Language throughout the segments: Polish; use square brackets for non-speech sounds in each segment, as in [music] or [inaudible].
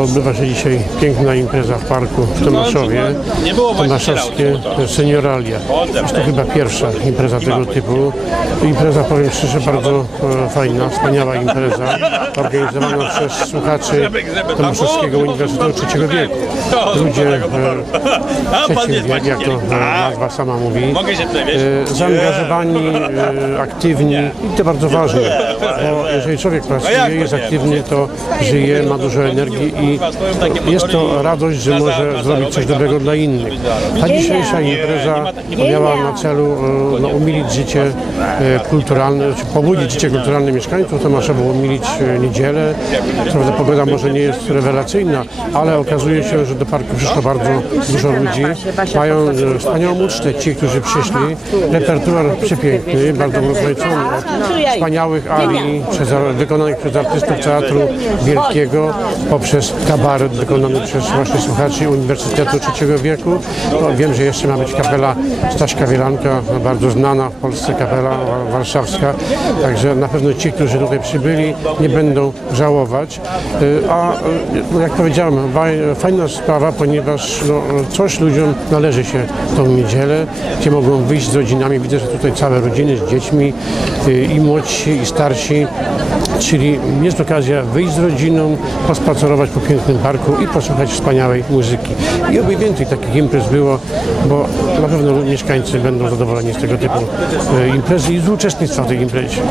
Państwo, odbywa się dzisiaj piękna impreza w parku w Tomaszowie. Było Tomaszowskie Senioralia. Jest to chyba pierwsza impreza tego typu. Impreza, powiem szczerze, bardzo e, fajna, wspaniała impreza, organizowana przez słuchaczy Tomaszowskiego Uniwersytetu Trzeciego Wieku. Ludzie e, [laughs] A pan trzeci jest wiek, jak to e, nazwa sama mówi, e, zaangażowani, e, aktywni i to bardzo ważne, bo jeżeli człowiek pracuje, jak to jest aktywny, to żyje, ma dużo energii i jest to radość, że może zrobić coś dobrego dla innych. Ta dzisiejsza impreza miała na celu e, no, umilić życie e, kulturalne, czy pobudzić życie kulturalne mieszkańców Tomaszowa, umilić e, niedzielę. Prawda pogoda może nie jest rewelacyjna, ale okazuje się, że do parku przyszło bardzo dużo ludzi. Mają wspaniałą ucztę ci, którzy przyszli. Repertuar przepiękny, bardzo rozmaicony. Wspaniałych arii przez, wykonanych przez artystów Teatru Wielkiego, poprzez kabaret wykonany przez właśnie słuchaczy Uniwersytetu Trzeciego Wieku. No, wiem, że jeszcze ma być kapela Staśka Wielanka, bardzo znana w Polsce kapela wa- warszawska. Także na pewno ci, którzy tutaj przybyli, nie będą żałować. Y, A y, jak powiedziałem, fajna sprawa, ponieważ no, coś ludziom należy się tą niedzielę, gdzie mogą wyjść z rodzinami. Widzę, że tutaj całe rodziny z dziećmi y, i młodsi, i starsi. Czyli jest okazja wyjść z rodziną, pospacerować po pięknym parku i posłuchać wspaniałej muzyki. I oby więcej takich imprez było, bo na pewno mieszkańcy będą zadowoleni z tego typu y, imprezy i z uczestnictwa w tej imprezie.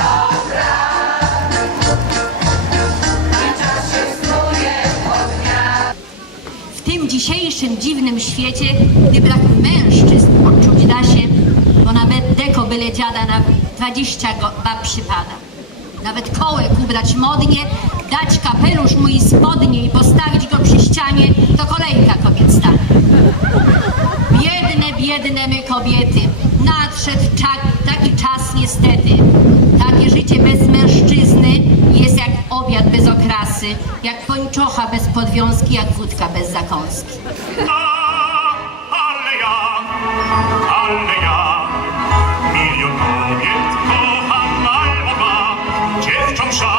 W tym dzisiejszym dziwnym świecie, gdy brak mężczyzn odczuć da się, bo nawet deko byle dziada na 20 go bab przypada. Nawet kołek ubrać modnie, dać kapelusz mu i spodnie i postawić go przy ścianie, to kolejka kobiet stanie. Biedne, biedne my kobiety, nadszedł taki czas niestety. Takie życie bez mężczyzny jest jak obiad bez okrasy, jak pończocha bez podwiązki, jak wódka bez zakąski. Ale ja, ale ja, milion kobiet Welcome, Sean.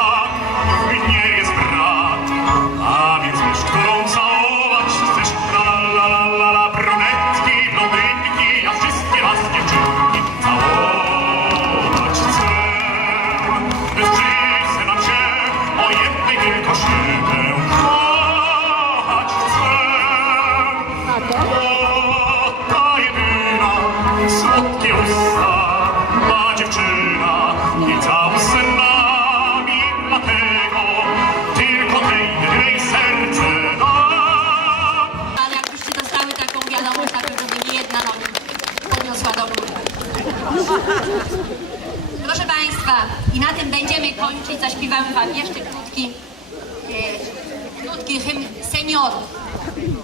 Krótki hymn seniorów.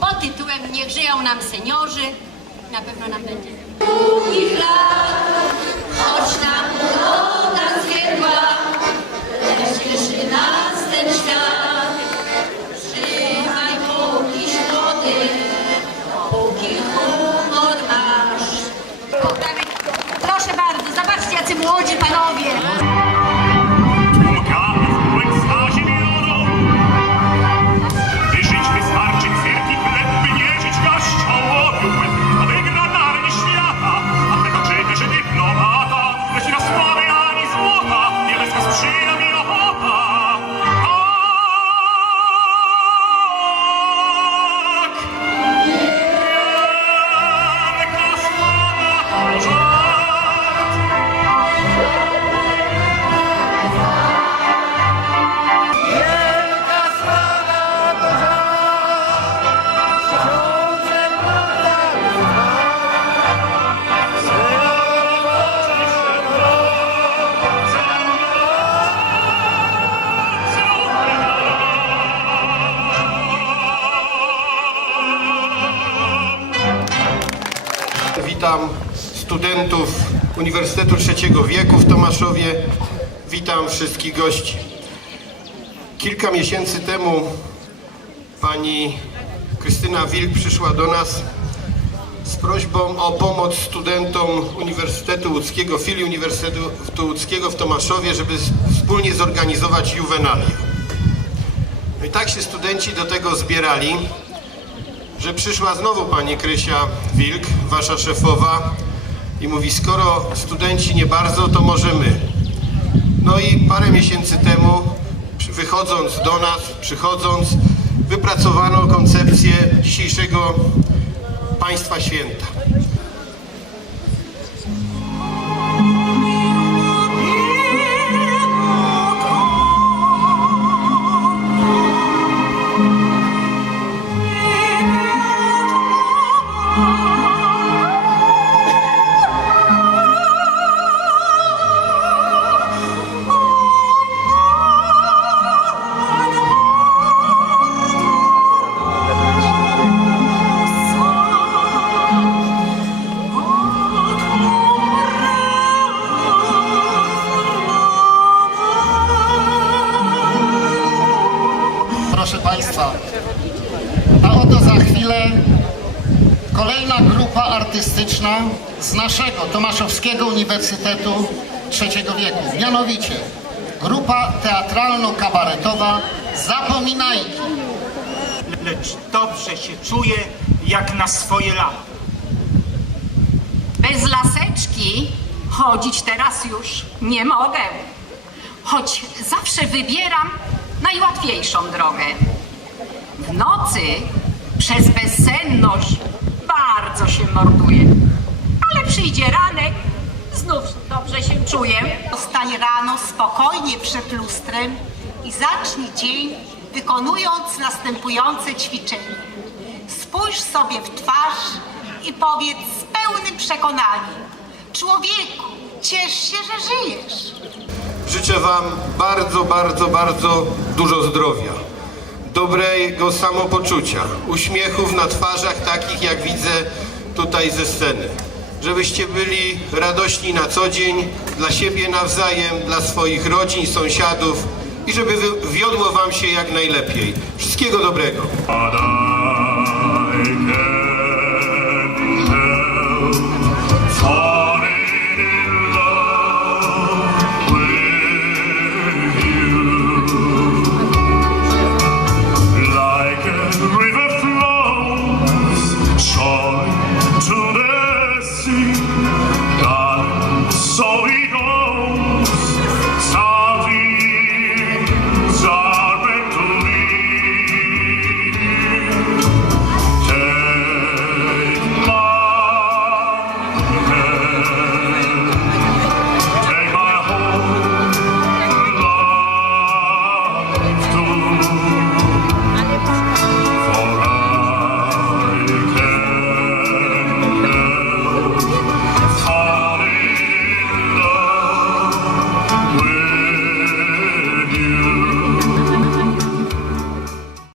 Pod tytułem Niech żyją nam seniorzy. Na pewno nam będzie. Długich lat, choć nam Witam studentów Uniwersytetu Trzeciego Wieku w Tomaszowie. Witam wszystkich gości. Kilka miesięcy temu pani Krystyna Wilk przyszła do nas z prośbą o pomoc studentom Uniwersytetu Łódzkiego, filii Uniwersytetu Łódzkiego w Tomaszowie, żeby wspólnie zorganizować juwenalię. I tak się studenci do tego zbierali, że przyszła znowu pani Krysia Wilk, wasza szefowa i mówi, skoro studenci nie bardzo, to może my. No i parę miesięcy temu, wychodząc do nas, przychodząc, wypracowano koncepcję dzisiejszego państwa święta. Artystyczna z naszego Tomaszowskiego Uniwersytetu Trzeciego Wieku. Mianowicie grupa teatralno-kabaretowa Zapominajki. lecz dobrze się czuję jak na swoje lata. Bez laseczki chodzić teraz już nie mogę. Choć zawsze wybieram najłatwiejszą drogę. W nocy przez bezsenność bardzo się morduję. Ale przyjdzie ranek, znów dobrze się czuję. Wstań rano spokojnie przed lustrem i zacznij dzień wykonując następujące ćwiczenie. Spójrz sobie w twarz i powiedz z pełnym przekonaniem: Człowieku, ciesz się, że żyjesz. Życzę Wam bardzo, bardzo, bardzo dużo zdrowia, dobrego samopoczucia, uśmiechów na twarzach takich, jak widzę tutaj ze sceny. Żebyście byli radośni na co dzień, dla siebie nawzajem, dla swoich rodzin, sąsiadów i żeby wiodło Wam się jak najlepiej. Wszystkiego dobrego.